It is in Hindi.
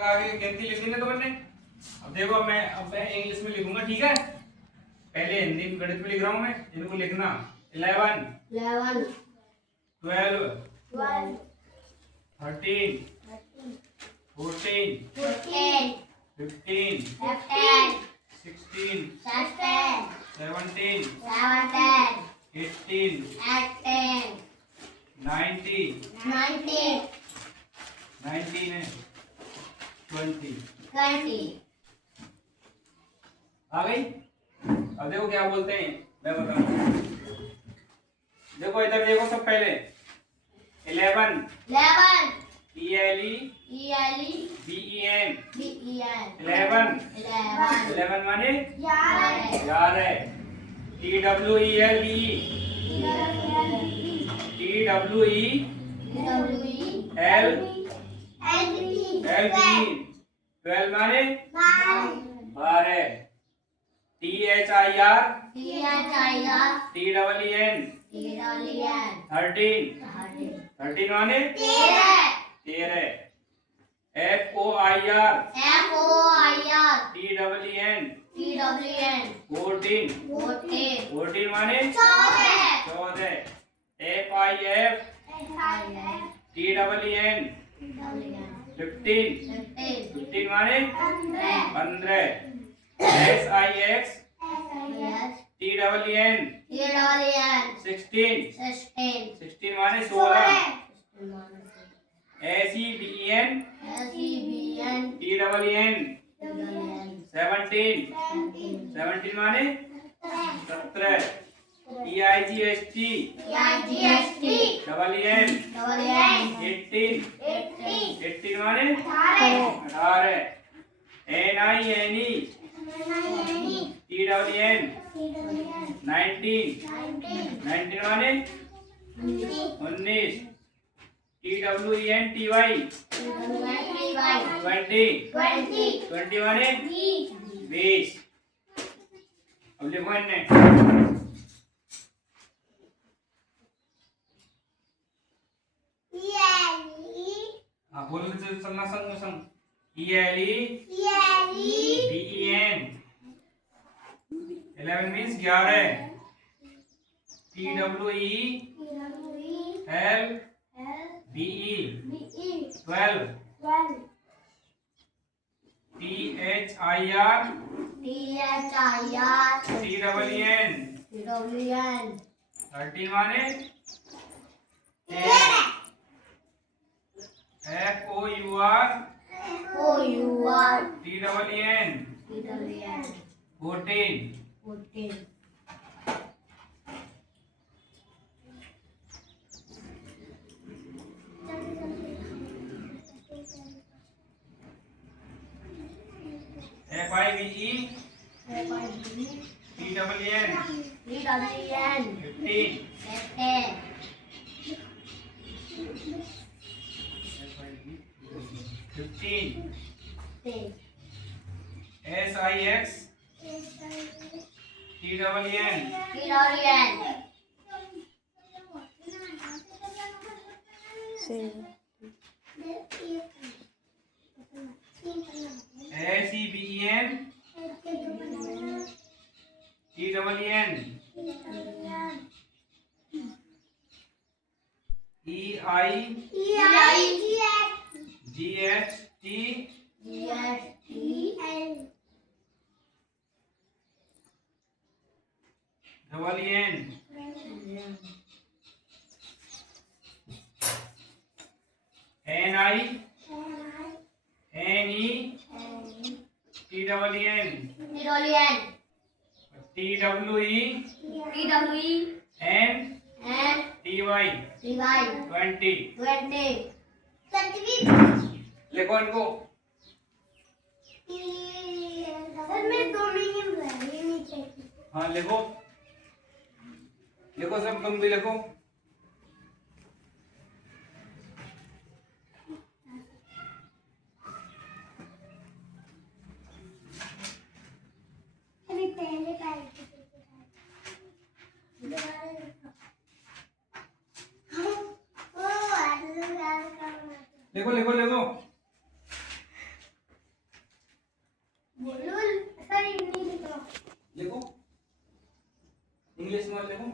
आगे गिनती लिख दी ना तुमने। अब देखो मैं इंग्लिश में लिखूंगा, ठीक है। पहले हिंदी में गणित में लिख रहा हूं मैं, इनको लिखना 11 12 13 14 15 16 17 18 19 19 है 20 आ गई। अब देखो क्या बोलते हैं, मैं बताऊं। देखो इधर देखो, सब पहले 11 ELEVEN 11 माने 11। TWELVE 12 माने 12। THIR TEEN 13 माने 13। FOIR TEEN 14 माने 14। FIF TEEN 15 माने 15। SIX TEEN 16 माने 16। ACBEN TEEN 17 माने 17। EIGST EN 18 माने 18। NINE TEEN 19 माने 19। TWENTY 20 माने 20। अब लिखो इन्हें। हाँ बोल चलना संग। ELEVEN 11 means 11। TWELVE 12। THIR TEEN 13 माने 13। FOUR TEEN 14। FIVE TEEN 15। SIX TEEN 'ACBEN TEEN EIGHT EN NINE TEEN TWENTY 20। लिखो इनको। हाँ लिखो सब, तुम भी लिखो। लिखो बोलो सर नहीं लिख रहा। लिखो इंग्लिश में लिखो